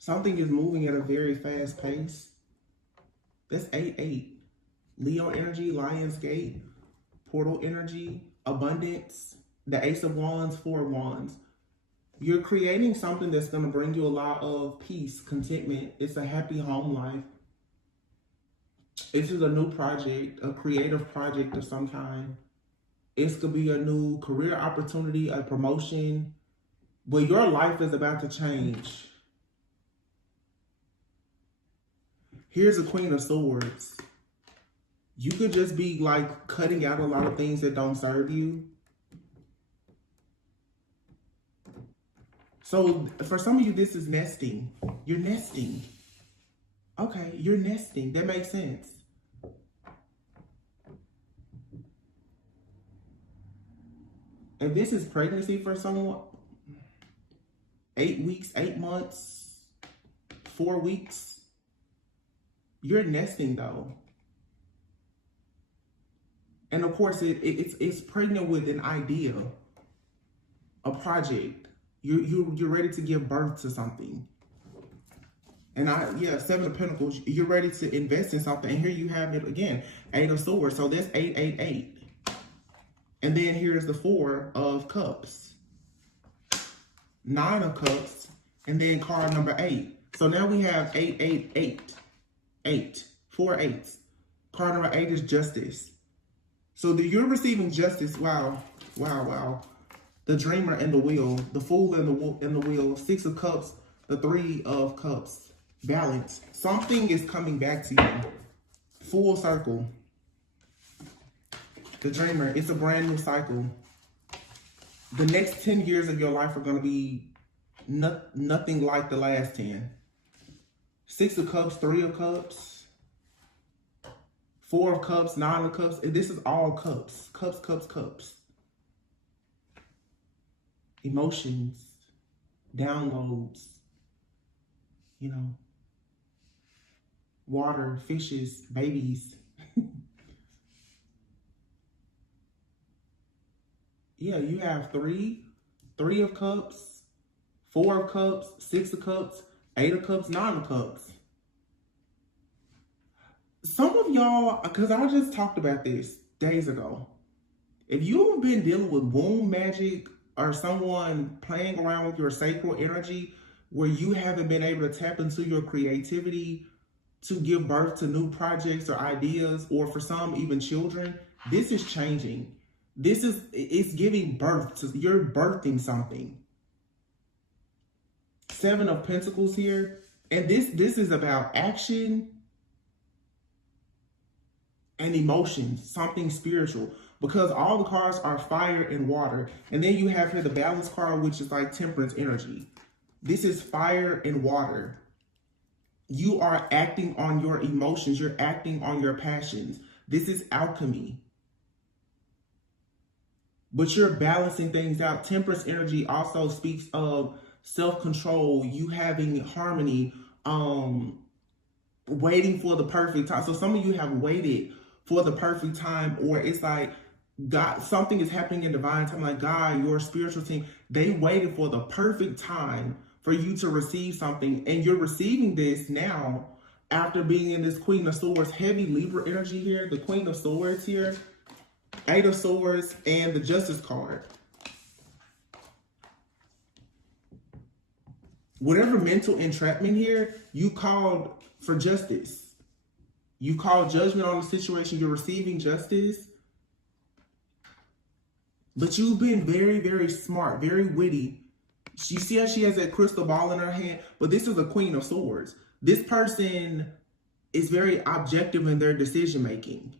Something is moving at a very fast pace. That's 8-8. Leo energy, Lion's Gate, portal energy, abundance, the Ace of Wands, Four of Wands. You're creating something that's going to bring you a lot of peace, contentment. It's a happy home life. This is a new project, a creative project of some kind. It's going to be a new career opportunity, a promotion. But your life is about to change. Here's a Queen of Swords. You could just be like cutting out a lot of things that don't serve you. So for some of you, this is nesting. You're nesting. Okay, you're nesting. That makes sense. And this is pregnancy for someone. 8 weeks, 8 months, 4 weeks. You're nesting though. And of course, it's pregnant with an idea, a project. You're ready to give birth to something. And Seven of Pentacles, you're ready to invest in something. And here you have it again, Eight of Swords. So that's 888. And then here's the Four of Cups, Nine of Cups, and then card number 8. So now we have 888, 8, 4 8s. Card number 8 is Justice. So you're receiving justice. Wow, wow, wow. The Dreamer and the Wheel, the Fool and the Wheel, 6 of Cups, the 3 of Cups. Balance. Something is coming back to you. Full circle. The Dreamer, it's a brand new cycle. The next 10 years of your life are going to be nothing like the last 10. 6 of Cups, 3 of Cups, 4 of Cups, 9 of Cups. And this is all cups. Cups, cups, cups. Emotions, downloads, you know, water, fishes, babies. Yeah, you have 3 of Cups, 4 of Cups, 6 of Cups, 8 of Cups, 9 of Cups. Some of y'all, because I just talked about this days ago. If you've been dealing with womb magic or someone playing around with your sacral energy where you haven't been able to tap into your creativity to give birth to new projects or ideas, or for some, even children, this is changing. It's giving birth to, you're birthing something. 7 of Pentacles here. And this is about action and emotions, something spiritual. Because all the cards are fire and water. And then you have here the Balance card, which is like Temperance energy. This is fire and water. You are acting on your emotions. You're acting on your passions. This is alchemy. But you're balancing things out. Temperance energy also speaks of self-control, you having harmony, waiting for the perfect time. So some of you have waited for the perfect time, or it's like God, something is happening in divine time, like God, your spiritual team, they waited for the perfect time for you to receive something, and you're receiving this now after being in this Queen of Swords, heavy Libra energy here, the Queen of Swords here, 8 of Swords, and the Justice card. Whatever mental entrapment here, you called for justice. You called judgment on the situation. You're receiving justice. But you've been very, very smart, very witty. You see how she has that crystal ball in her hand? But this is a Queen of Swords. This person is very objective in their decision making.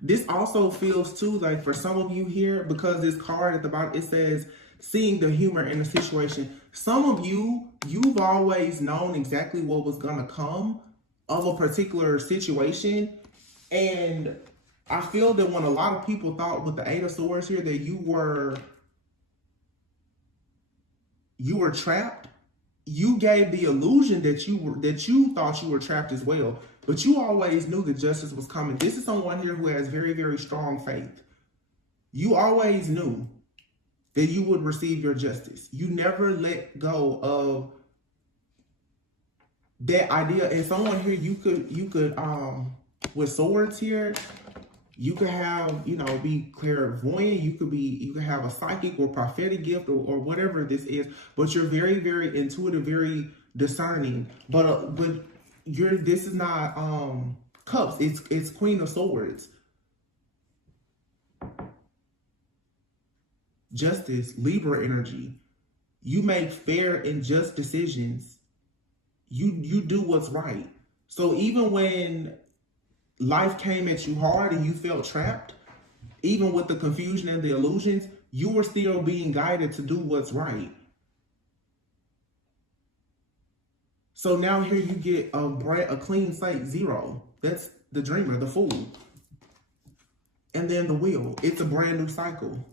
This also feels too like for some of you here, because this card at the bottom, it says seeing the humor in the situation. Some of you, you've always known exactly what was going to come of a particular situation. And I feel that when a lot of people thought with the 8 of Swords here that you were trapped, you gave the illusion that you thought you were trapped as well. But you always knew that justice was coming. This is someone here who has very, very strong faith. You always knew that you would receive your justice. You never let go of that idea. And someone here, you could with swords here, you could have, you know, be clairvoyant, you could have a psychic or prophetic gift or whatever this is, but you're very, very intuitive, very discerning. But this is not cups, it's Queen of Swords. Justice, Libra energy. You make fair and just decisions. You do what's right. So even when life came at you hard and you felt trapped, even with the confusion and the illusions, you were still being guided to do what's right. So now here you get a clean slate, 0. That's the Dreamer, the Fool. And then the Wheel. It's a brand new cycle.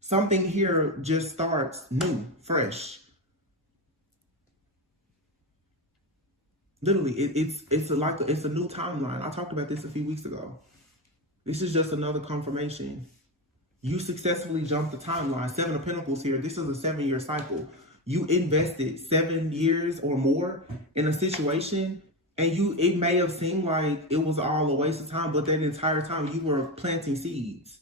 Something here just starts new, fresh. Literally, it's a new timeline. I talked about this a few weeks ago. This is just another confirmation. You successfully jumped the timeline. 7 of Pentacles here. This is a 7-year cycle. You invested 7 years or more in a situation, and it may have seemed like it was all a waste of time, but that entire time you were planting seeds.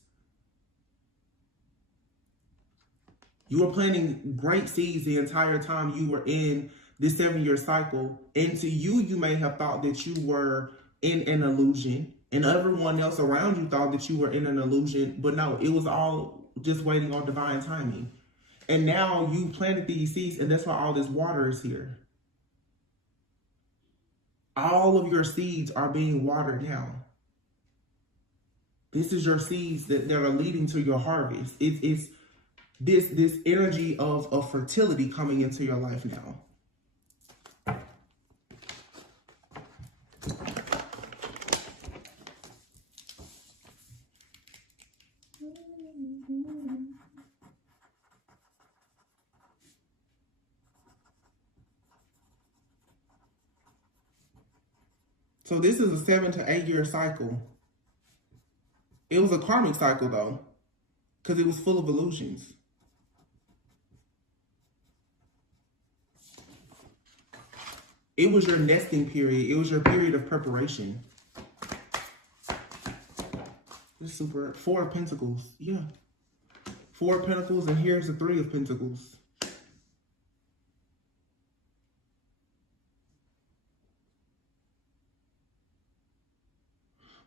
You were planting great seeds the entire time you were in this 7-year cycle. And to you, you may have thought that you were in an illusion, and everyone else around you thought that you were in an illusion, but no, it was all just waiting on divine timing. And now you planted these seeds, and that's why all this water is here. All of your seeds are being watered now. This is your seeds that are leading to your harvest. It's this energy of fertility coming into your life now. So this is a 7 to 8 year cycle. It was a karmic cycle though, because it was full of illusions. It was your nesting period. It was your period of preparation. This is super. 4 of Pentacles. Yeah. 4 of Pentacles, and here's the 3 of Pentacles.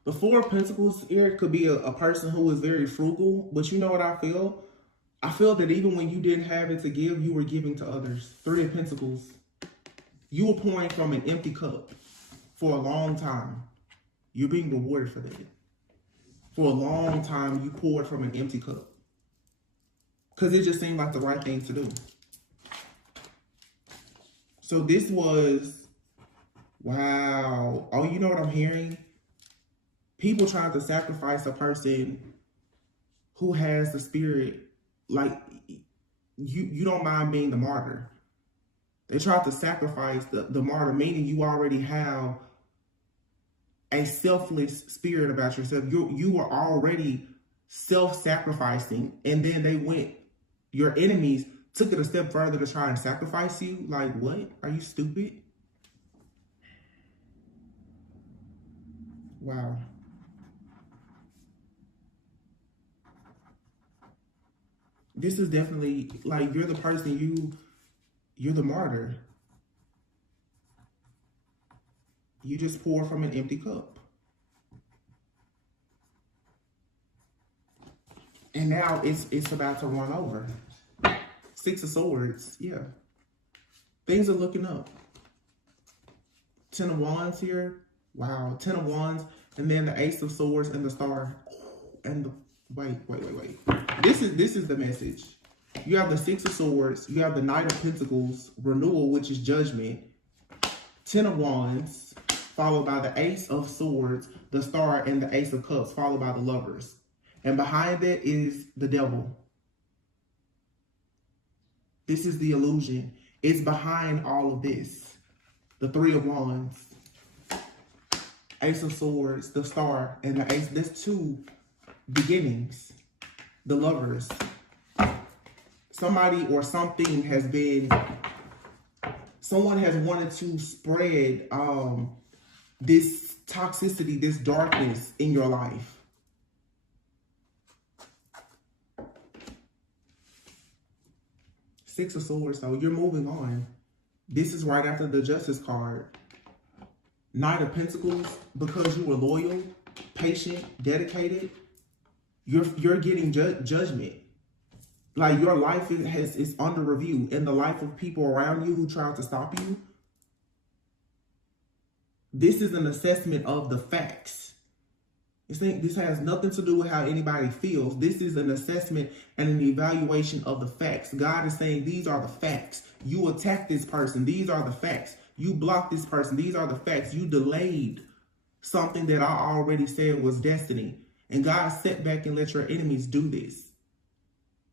The 4 of Pentacles here could be a person who is very frugal, but you know what I feel? I feel that even when you didn't have it to give, you were giving to others. 3 of Pentacles. You were pouring from an empty cup for a long time. You're being rewarded for that. For a long time, you poured from an empty cup. Because it just seemed like the right thing to do. So this was, wow. Oh, you know what I'm hearing? People trying to sacrifice a person who has the spirit, like, you don't mind being the martyr. They tried to sacrifice the martyr, meaning you already have a selfless spirit about yourself. You were already self-sacrificing, and then your enemies took it a step further to try and sacrifice you. Like, what? Are you stupid? Wow. This is definitely, like, you're the person, you're the martyr. You just pour from an empty cup. And now it's about to run over. 6 of Swords, yeah. Things are looking up. 10 of Wands here. Wow, 10 of Wands. And then the Ace of Swords and the Star. And the, wait. This is the message. You have the 6 of Swords. You have the Knight of Pentacles. Renewal, which is judgment. 10 of Wands. Followed by the Ace of Swords, the Star, and the Ace of Cups. Followed by the Lovers. And behind that is the Devil. This is the illusion. It's behind all of this. The 3 of Wands. Ace of Swords, the Star, and the Ace. There's 2 beginnings. The Lovers. somebody or something has been, someone has wanted to spread this toxicity, this darkness in your life. Six of Swords, so you're moving on. This is right after the Justice card. Knight of Pentacles, because you were loyal, patient, dedicated, you're getting judgment. Like your life is under review, and the life of people around you who try to stop you. This is an assessment of the facts. This has nothing to do with how anybody feels. This is an assessment and an evaluation of the facts. God is saying, these are the facts. You attacked this person. These are the facts. You blocked this person. These are the facts. You delayed something that I already said was destiny. And God sat back and let your enemies do this.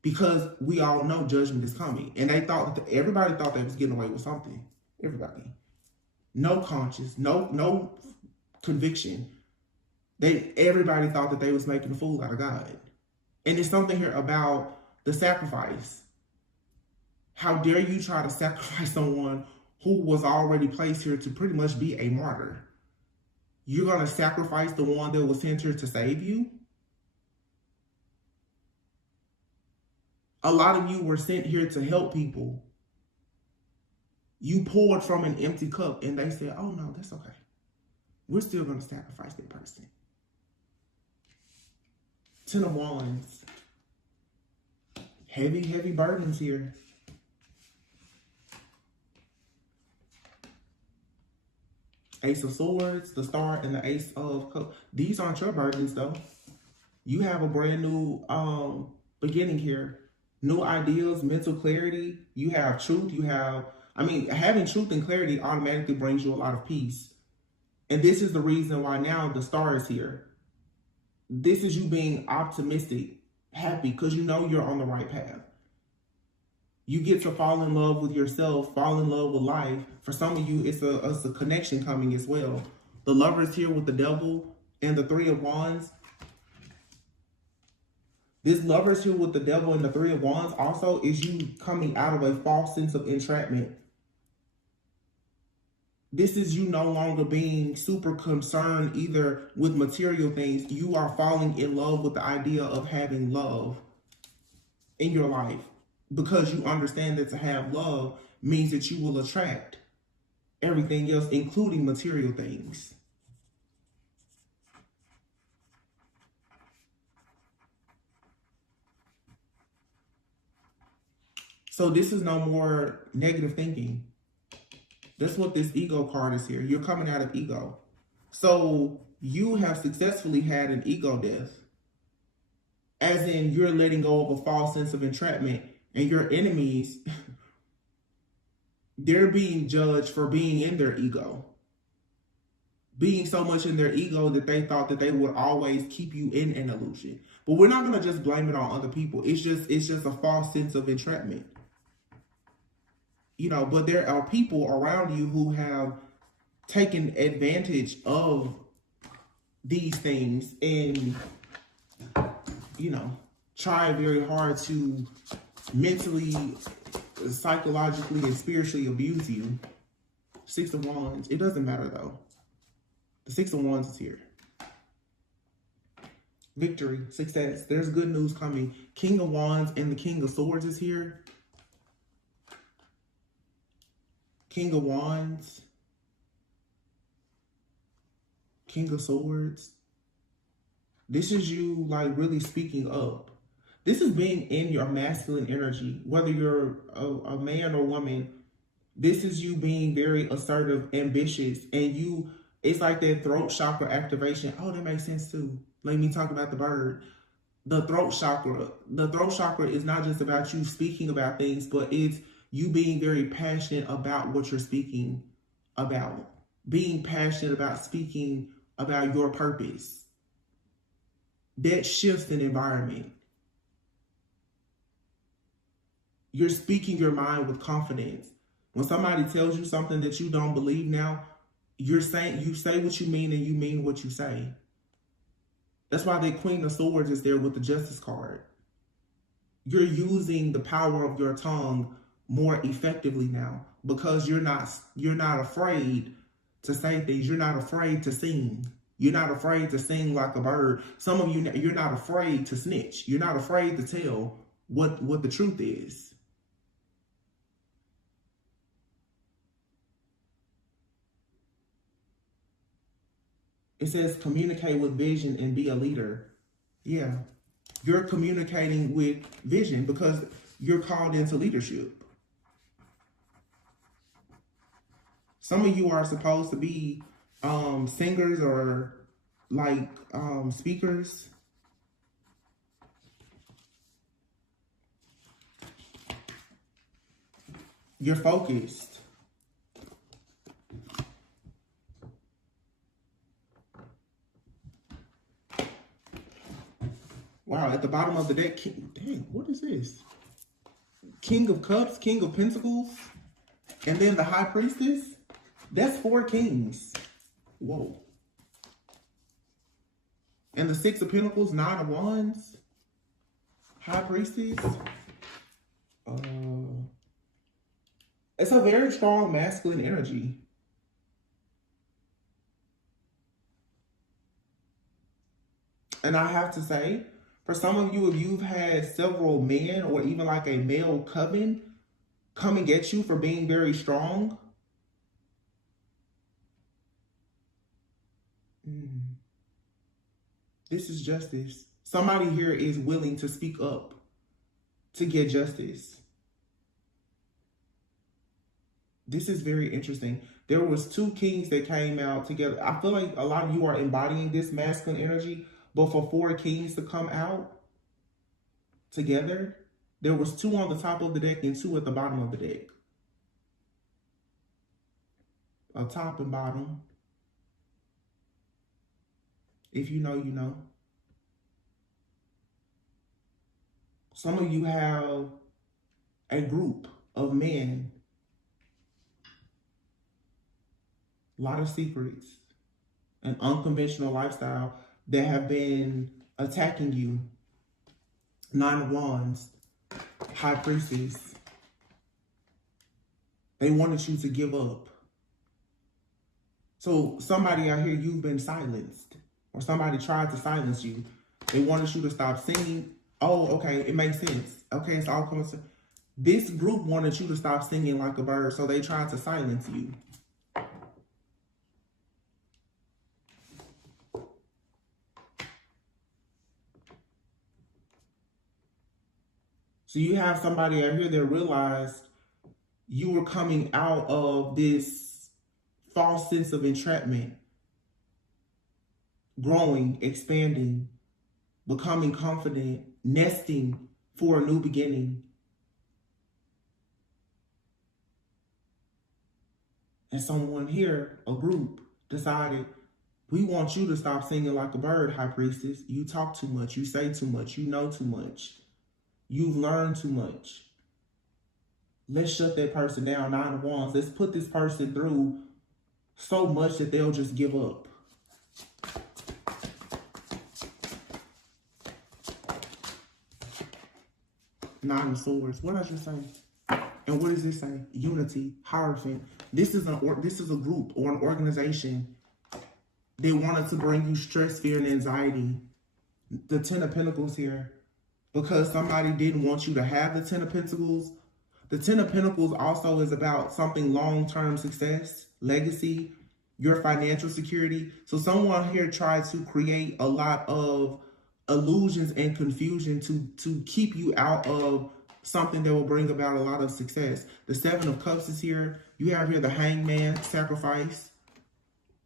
Because we all know judgment is coming. And they thought, everybody thought they was getting away with something. Everybody. No conscience, no conviction. Everybody thought that they was making a fool out of God. And there's something here about the sacrifice. How dare you try to sacrifice someone who was already placed here to pretty much be a martyr? You're going to sacrifice the one that was sent here to save you? A lot of you were sent here to help people. You poured from an empty cup and they said, oh no, that's okay. We're still going to sacrifice that person. Ten of Wands. Heavy, heavy burdens here. Ace of Swords, the Star, and the Ace of Cups. These aren't your burdens though. You have a brand new beginning here. New ideas, mental clarity. You have truth. You have, having truth and clarity automatically brings you a lot of peace. And this is the reason why now the Star is here. This is you being optimistic, happy, because you know you're on the right path. You get to fall in love with yourself, fall in love with life. For some of you, it's a connection coming as well. The Lover is here with the Devil and the Three of Wands. This Lover is here with the Devil and the Three of Wands also is you coming out of a false sense of entrapment. This is you no longer being super concerned either with material things. You are falling in love with the idea of having love in your life. Because you understand that to have love means that you will attract everything else, including material things. So this is no more negative thinking. That's what this ego card is here. You're coming out of ego. So you have successfully had an ego death. As in you're letting go of a false sense of entrapment. And your enemies, they're being judged for being in their ego. Being so much in their ego that they thought that they would always keep you in an illusion. But we're not going to just blame it on other people. It's just a false sense of entrapment. You know, but there are people around you who have taken advantage of these things and, you know, try very hard to mentally, psychologically, and spiritually abuse you. Six of Wands. It doesn't matter though. The Six of Wands is here. Victory, success. There's good news coming. King of Wands and the King of Swords is here. King of Wands. King of Swords. This is you like really speaking up. This is being in your masculine energy, whether you're a man or woman. This is you being very assertive, ambitious, and it's like that throat chakra activation. Oh, that makes sense too. Let me talk about the bird. The throat chakra. The throat chakra is not just about you speaking about things, but it's you being very passionate about what you're speaking about. Being passionate about speaking about your purpose. That shifts an environment. You're speaking your mind with confidence. When somebody tells you something that you don't believe now, you say what you mean and you mean what you say. That's why the Queen of Swords is there with the Justice card. you're using the power of your tongue more effectively now, because you're not afraid to say things. You're not afraid to sing. You're not afraid to sing like a bird. Some of you, you're not afraid to snitch. You're not afraid to tell what the truth is. It says communicate with vision and be a leader. Yeah. You're communicating with vision because you're called into leadership. Some of you are supposed to be singers or like speakers. You're focused. Wow, at the bottom of the deck, dang, what is this? King of Cups, King of Pentacles, and then the High Priestess. That's 4 kings. Whoa. And the 6 of Pentacles, 9 of Wands, High Priestess. It's a very strong masculine energy. And I have to say, for some of you, if you've had several men or even like a male coven coming at you for being very strong, this is justice. Somebody here is willing to speak up to get justice. This is very interesting. There was 2 kings that came out together. I feel like a lot of you are embodying this masculine energy, but for 4 kings to come out together, there was 2 on the top of the deck and 2 at the bottom of the deck. A top and bottom. If you know, you know. Some of you have a group of men. A lot of secrets. An unconventional lifestyle that have been attacking you. 9 of Wands. High Priestess. They wanted you to give up. So somebody out here, you've been silenced. Or somebody tried to silence you. They wanted you to stop singing. Oh, okay, it makes sense. Okay, it's all coming to... This group wanted you to stop singing like a bird, so they tried to silence you. So you have somebody out here that realized you were coming out of this false sense of entrapment, growing, expanding, becoming confident, nesting for a new beginning. And someone here, a group, decided, we want you to stop singing like a bird, High Priestess. You talk too much. You say too much. You know too much. You've learned too much. Let's shut that person down, 9 of Wands. Let's put this person through so much that they'll just give up. Nine of Swords. What else you say? And what does this say? Unity, Hierophant. This is a group or an organization. They wanted to bring you stress, fear, and anxiety. The 10 of Pentacles here. Because somebody didn't want you to have the 10 of Pentacles. The 10 of Pentacles also is about something long-term success, legacy, your financial security. So someone here tried to create a lot of illusions and confusion to keep you out of something that will bring about a lot of success. The 7 of Cups is here. You have here the Hangman, sacrifice,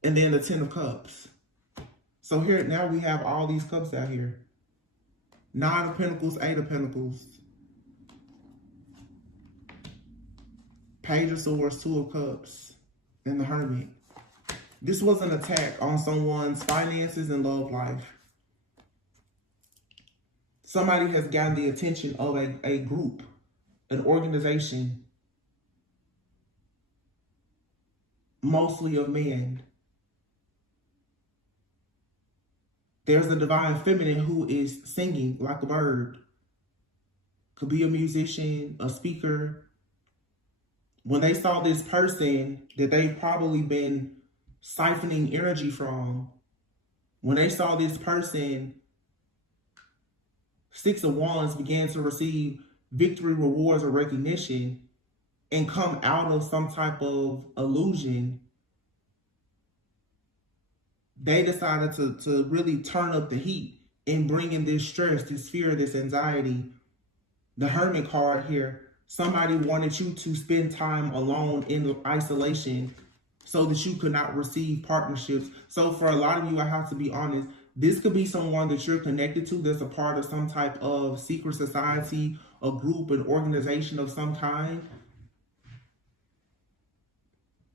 and then the 10 of Cups. So here, now we have all these cups out here. 9 of Pentacles, 8 of Pentacles. Page of Swords, 2 of Cups, and the Hermit. This was an attack on someone's finances and love life. Somebody has gotten the attention of a group, an organization, mostly of men. There's the divine feminine who is singing like a bird, could be a musician, a speaker. When they saw this person that they've probably been siphoning energy from, when they saw this person, Six of Wands, began to receive victory, rewards, or recognition and come out of some type of illusion, they decided to really turn up the heat and bring in this stress, this fear, this anxiety. The Hermit card here, somebody wanted you to spend time alone in isolation so that you could not receive partnerships. So for a lot of you, I have to be honest, this could be someone that you're connected to that's a part of some type of secret society, a group, an organization of some kind.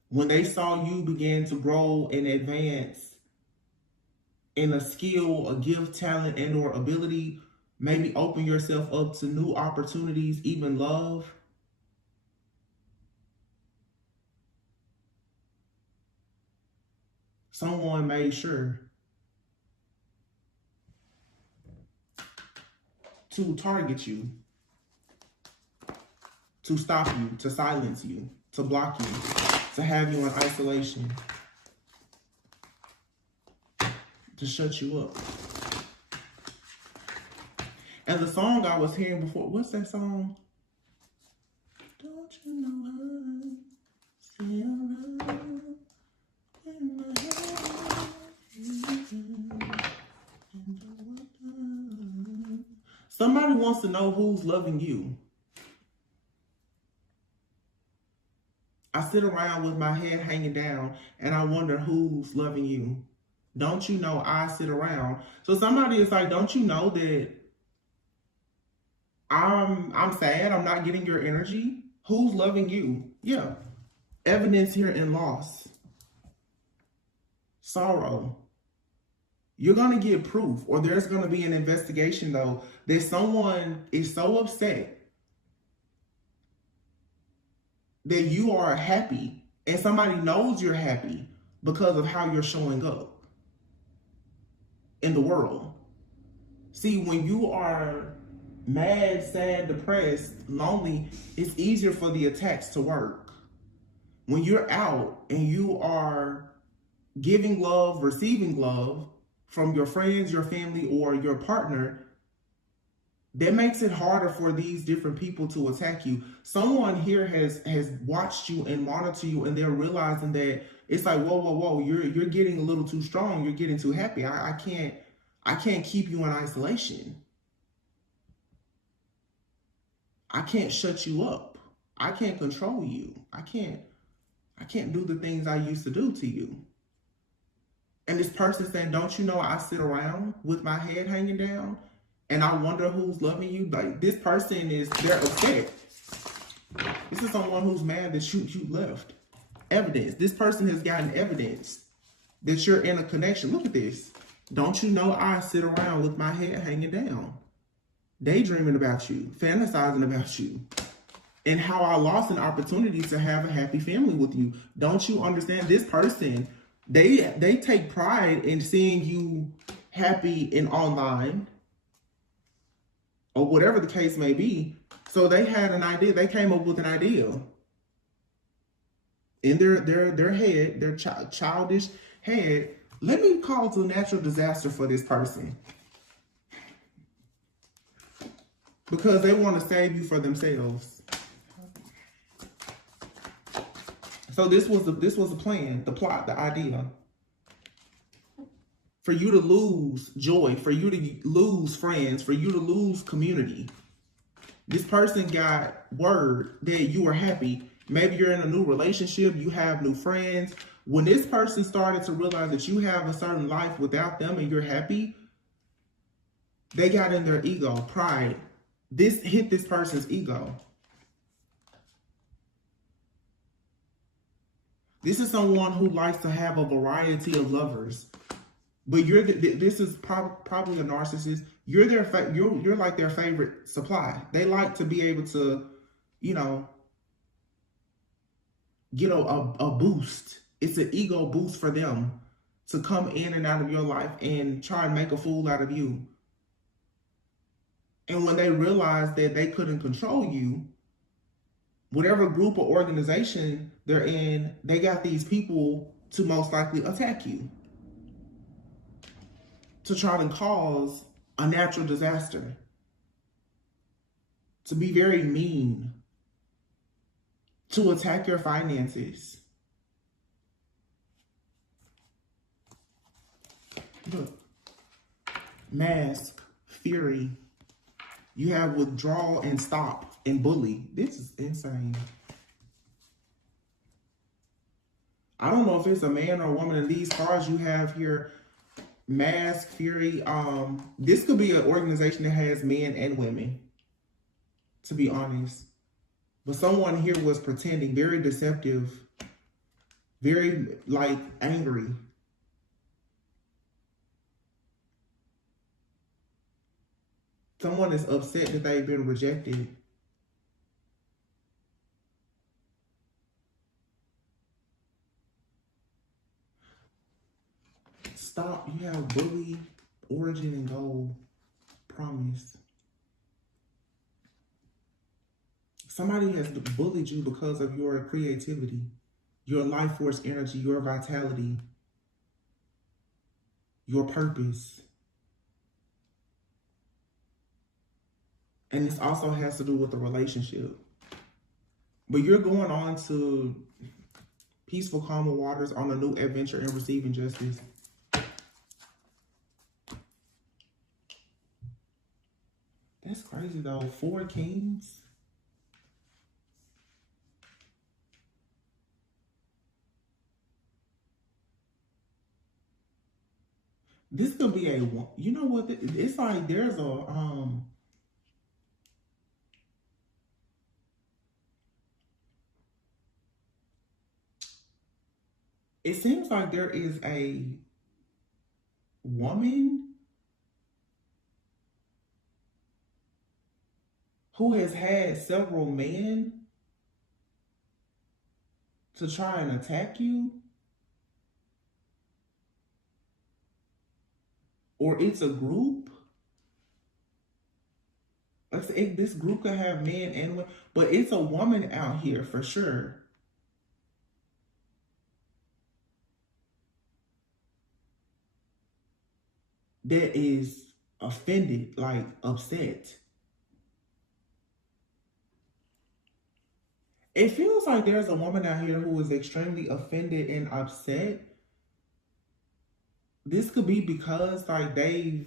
When they saw you begin to grow and advance in a skill, a gift, talent, and or ability, maybe open yourself up to new opportunities, even love, someone made sure to target you, to stop you, to silence you, to block you, to have you in isolation, to shut you up. And the song I was hearing before, what's that song? Don't you know I stay around in my head. Somebody wants to know who's loving you. I sit around with my head hanging down and I wonder who's loving you. Don't you know I sit around? So somebody is like, don't you know that I'm sad, I'm not getting your energy? Who's loving you? Yeah. Evidence here in loss. Sorrow. You're going to get proof, or there's going to be an investigation, though, that someone is so upset that you are happy and somebody knows you're happy because of how you're showing up in the world. See, when you are mad, sad, depressed, lonely, it's easier for the attacks to work. When you're out and you are giving love, receiving love from your friends, your family, or your partner, that makes it harder for these different people to attack you. Someone here has watched you and monitored you, and they're realizing that it's like, whoa, you're getting a little too strong, you're getting too happy. I can't keep you in isolation. I can't shut you up. I can't control you. I can't do the things I used to do to you. And this person saying, don't you know I sit around with my head hanging down and I wonder who's loving you? Like, this person they're upset. This is someone who's mad that you left. Evidence. This person has gotten evidence that you're in a connection. Look at this. Don't you know I sit around with my head hanging down, daydreaming about you, fantasizing about you, and how I lost an opportunity to have a happy family with you. Don't you understand? This person, they take pride in seeing you happy in online or whatever the case may be. So they had an idea. They came up with an idea in their head, their childish head. Let me cause a natural disaster for this person because they want to save you for themselves. So this was the plan, the plot, the idea. For you to lose joy, for you to lose friends, for you to lose community. This person got word that you were happy. Maybe you're in a new relationship, you have new friends. When this person started to realize that you have a certain life without them and you're happy, they got in their ego, pride. This hit this person's ego. This is someone who likes to have a variety of lovers, but this is probably a narcissist. You're like their favorite supply. They like to be able to, get a boost. It's an ego boost for them to come in and out of your life and try and make a fool out of you. And when they realized that they couldn't control you, whatever group or organization they're in, they got these people to most likely attack you, to try to cause a natural disaster, to be very mean, to attack your finances. Look, mask, fury. You have withdraw and stop and bully. This is insane. I don't know if it's a man or a woman. In these cards you have here, mask, fury. This could be an organization that has men and women, to be honest. But someone here was pretending, very deceptive, very like angry. Someone is upset that they've been rejected. Stop. You have bully, origin, and goal. Promise. Somebody has bullied you because of your creativity, your life force energy, your vitality, your purpose. And this also has to do with the relationship. But you're going on to peaceful, calmer waters on a new adventure and receiving justice. That's crazy though. 4 kings. This could be a, you know what? It's like there's a, it seems like there is a woman who has had several men to try and attack you. Or it's a group. This group could have men and women, but it's a woman out here for sure. That is offended, like upset. It feels like there's a woman out here who is extremely offended and upset. This could be because like they've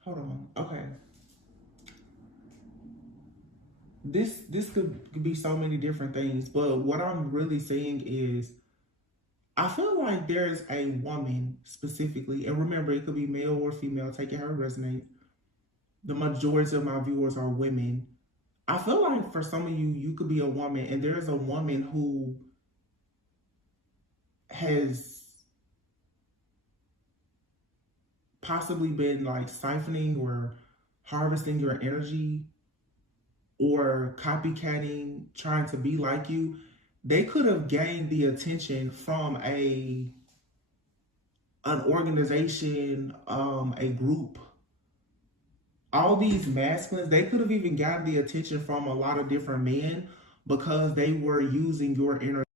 hold on. Okay. This could be so many different things, but what I'm really saying is I feel like there's a woman specifically, and remember it could be male or female, take it how it resonates. The majority of my viewers are women. I feel like for some of you, you could be a woman, and there's a woman who has possibly been like siphoning or harvesting your energy or copycatting, trying to be like you. They could have gained the attention from an organization, a group. All these masculines, they could have even gotten the attention from a lot of different men because they were using your energy